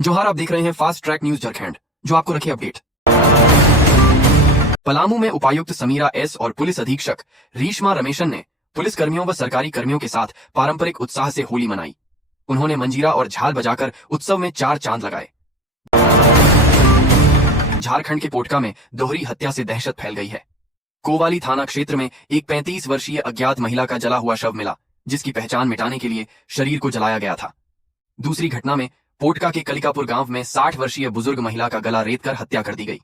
जोहार, आप देख रहे हैं फास्ट ट्रैक न्यूज झारखंड, जो आपको रखे अपडेट। पलामू में उपायुक्त समीरा एस और पुलिस अधीक्षक रीशमा रमेशन ने पुलिस कर्मियों व सरकारी कर्मियों के साथ पारंपरिक उत्साह से होली मनाई। उन्होंने मंजीरा और झाल बजाकर उत्सव में 4 चांद लगाए। झारखंड के पोटका में दोहरी हत्या से दहशत फैल गई है। कोवाली थाना क्षेत्र में एक 35 वर्षीय अज्ञात महिला का जला हुआ शव मिला, जिसकी पहचान मिटाने के लिए शरीर को जलाया गया था। दूसरी घटना में पोटका के कलिकापुर गांव में 60 वर्षीय बुजुर्ग महिला का गला रेतकर हत्या कर दी गई।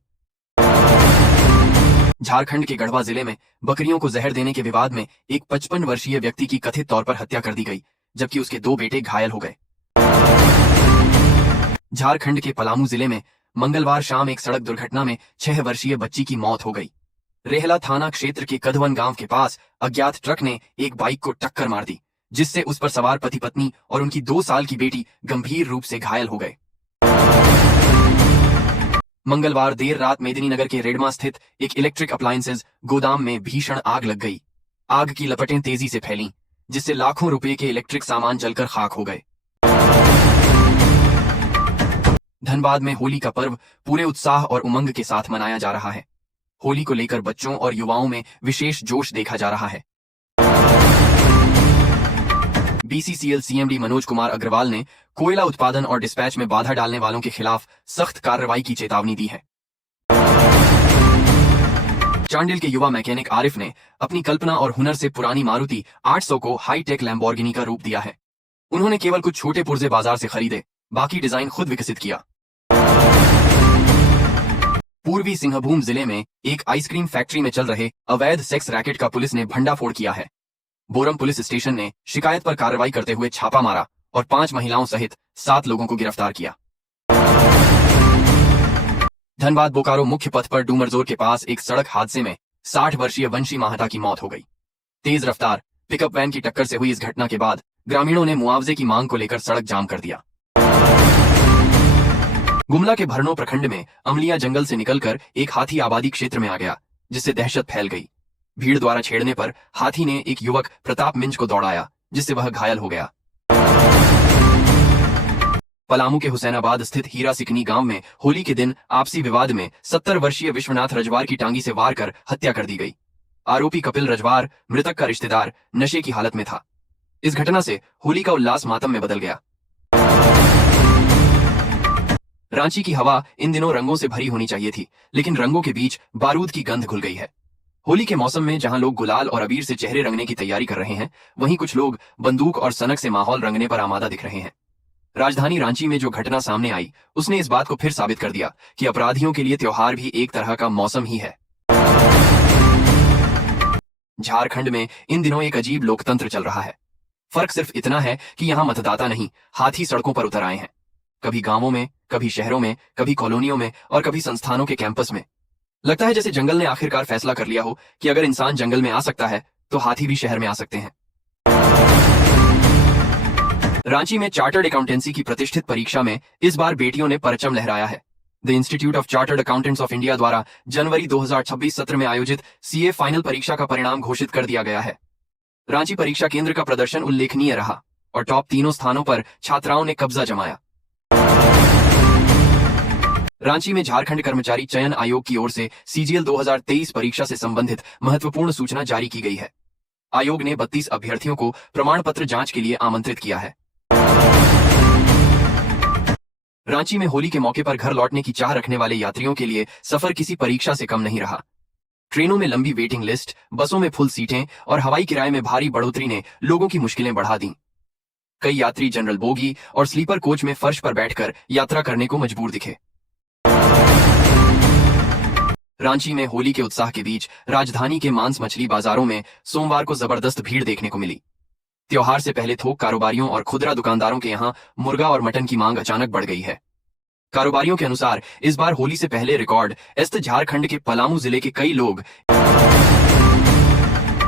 झारखंड के गढ़वा जिले में बकरियों को जहर देने के विवाद में एक 55 वर्षीय व्यक्ति की कथित तौर पर हत्या कर दी गई, जबकि उसके 2 बेटे घायल हो गए। झारखंड के पलामू जिले में मंगलवार शाम एक सड़क दुर्घटना में 6 वर्षीय बच्ची की मौत हो गई। रेहला थाना क्षेत्र के कधवन गांव के पास अज्ञात ट्रक ने एक बाइक को टक्कर मार दी, जिससे उस पर सवार पति पत्नी और उनकी 2 साल की बेटी गंभीर रूप से घायल हो गए। मंगलवार देर रात मेदिनीनगर के रेडमा स्थित एक इलेक्ट्रिक अप्लायंसेज गोदाम में भीषण आग लग गई। आग की लपटें तेजी से फैलीं, जिससे लाखों रुपए के इलेक्ट्रिक सामान जलकर खाक हो गए। धनबाद में होली का पर्व पूरे उत्साह और उमंग के साथ मनाया जा रहा है। होली को लेकर बच्चों और युवाओं में विशेष जोश देखा जा रहा है। बीसीसीएल सीएमडी मनोज कुमार अग्रवाल ने कोयला उत्पादन और डिस्पैच में बाधा डालने वालों के खिलाफ सख्त कार्रवाई की चेतावनी दी है। चांडिल के युवा मैकेनिक आरिफ ने अपनी कल्पना और हुनर से पुरानी मारुति 800 को हाईटेक लैम्बोर्गिनी का रूप दिया है। उन्होंने केवल कुछ छोटे पुर्जे बाजार से खरीदे, बाकी डिजाइन खुद विकसित किया। पूर्वी सिंहभूम जिले में एक आइसक्रीम फैक्ट्री में चल रहे अवैध सेक्स रैकेट का पुलिस ने भंडाफोड़ किया है। बोरम पुलिस स्टेशन ने शिकायत पर कार्रवाई करते हुए छापा मारा और 5 महिलाओं सहित 7 लोगों को गिरफ्तार किया। धनबाद बोकारो मुख्य पथ पर डूमरजोर के पास एक सड़क हादसे में 60 वर्षीय वंशी माहता की मौत हो गई। तेज रफ्तार पिकअप वैन की टक्कर से हुई इस घटना के बाद ग्रामीणों ने मुआवजे की मांग को लेकर सड़क जाम कर दिया। गुमला के भरनो प्रखंड में अमलिया जंगल से निकलकर एक हाथी आबादी क्षेत्र में आ गया, जिससे दहशत फैल गई। भीड़ द्वारा छेड़ने पर हाथी ने एक युवक प्रताप मिंज को दौड़ाया, जिससे वह घायल हो गया। पलामू के हुसैनाबाद स्थित हीरा सिकनी गांव में होली के दिन आपसी विवाद में 70 वर्षीय विश्वनाथ रजवार की टांगी से वार कर हत्या कर दी गई। आरोपी कपिल रजवार मृतक का रिश्तेदार नशे की हालत में था। इस घटना से होली का उल्लास मातम में बदल गया। रांची की हवा इन दिनों रंगों से भरी होनी चाहिए थी, लेकिन रंगों के बीच बारूद की गंध घुल गई है। होली के मौसम में जहां लोग गुलाल और अबीर से चेहरे रंगने की तैयारी कर रहे हैं, वहीं कुछ लोग बंदूक और सनक से माहौल रंगने पर आमादा दिख रहे हैं। राजधानी रांची में जो घटना सामने आई, उसने इस बात को फिर साबित कर दिया कि अपराधियों के लिए त्योहार भी एक तरह का मौसम ही है। झारखंड में इन दिनों एक अजीब लोकतंत्र चल रहा है। फर्क सिर्फ इतना है कि यहाँ मतदाता नहीं, हाथी सड़कों पर उतर आए हैं। कभी गांवों में, कभी शहरों में, कभी कॉलोनियों में और कभी संस्थानों के कैंपस में। लगता है जैसे जंगल ने आखिरकार फैसला कर लिया हो कि अगर इंसान जंगल में आ सकता है तो हाथी भी शहर में आ सकते हैं। रांची में चार्टर्ड अकाउंटेंसी की प्रतिष्ठित परीक्षा में इस बार बेटियों ने परचम लहराया है। The institute of chartered accountants of India द्वारा जनवरी 2026 सत्र में आयोजित सीए फाइनल परीक्षा का परिणाम घोषित कर दिया गया है। रांची परीक्षा केंद्र का प्रदर्शन उल्लेखनीय रहा और टॉप 3 स्थानों पर छात्राओं ने कब्जा जमाया। रांची में झारखंड कर्मचारी चयन आयोग की ओर से सीजीएल 2023 परीक्षा से संबंधित महत्वपूर्ण सूचना जारी की गई है। आयोग ने 32 अभ्यर्थियों को प्रमाण पत्र जांच के लिए आमंत्रित किया है। रांची में होली के मौके पर घर लौटने की चाह रखने वाले यात्रियों के लिए सफर किसी परीक्षा से कम नहीं रहा। ट्रेनों में लंबी वेटिंग लिस्ट, बसों में फुल सीटें और हवाई किराए में भारी बढ़ोतरी ने लोगों की मुश्किलें बढ़ा दी। कई यात्री जनरल बोगी और स्लीपर कोच में फर्श पर बैठकर यात्रा करने को मजबूर दिखे। रांची में होली के उत्साह के बीच राजधानी के मांस मछली बाजारों में सोमवार को जबरदस्त भीड़ देखने को मिली। त्योहार से पहले थोक कारोबारियों और खुदरा दुकानदारों के यहां मुर्गा और मटन की मांग अचानक बढ़ गई है। कारोबारियों के अनुसार इस बार होली से पहले रिकॉर्ड एस्त झारखंड के पलामू जिले के कई लोग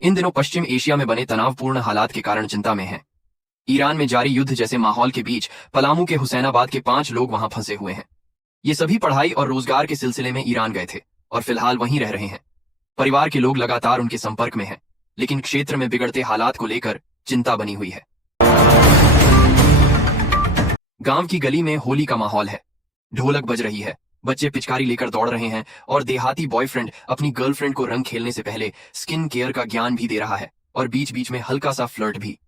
इन दिनों पश्चिम एशिया में बने तनावपूर्ण हालात के कारण चिंता में हैं। ईरान में जारी युद्ध जैसे माहौल के बीच पलामू के हुसैनाबाद के 5 लोग वहां फंसे हुए हैं। ये सभी पढ़ाई और रोजगार के सिलसिले में ईरान गए थे और फिलहाल वहीं रह रहे हैं। परिवार के लोग लगातार उनके संपर्क में हैं, लेकिन क्षेत्र में बिगड़ते हालात को लेकर चिंता बनी हुई है। गांव की गली में होली का माहौल है। ढोलक बज रही है, बच्चे पिचकारी लेकर दौड़ रहे हैं और देहाती बॉयफ्रेंड अपनी गर्लफ्रेंड को रंग खेलने से पहले स्किन केयर का ज्ञान भी दे रहा है और बीच बीच में हल्का सा फ्लर्ट भी।